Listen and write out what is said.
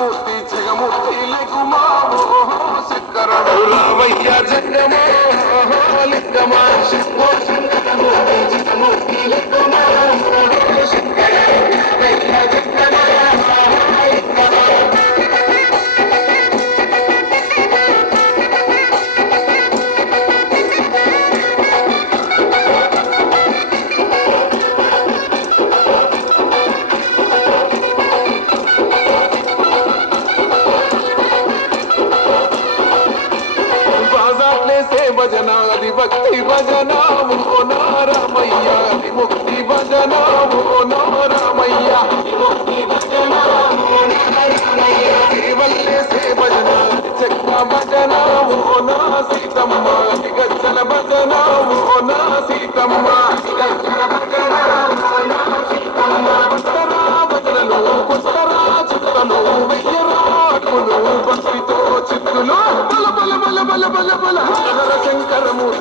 శంకరమూర్తి జగమూర్తి లెగుమా శంకరుడు రామయ్య జగమో లింగమా శంకరమూర్తి జగమూర్తి లెగుమా భజన అది భక్తి భజన ఓ నారామయ్య ముక్తి భజన ఓ నారామయ్య ముక్తి భజన వల్లేసే భజన చెక్క భజన ఓ నా సీతమ్మ గజ్జల భజన ఓ నా సీతమ్మ గజ్జల భజన ఓ నా సీతమ్మ పుస్తరా భజనలు పుస్తరా చిత్తలు వెయ్యరాకులు భక్తితో చిత్తులు బల బల బల బల బల బల శంకరమూర్తి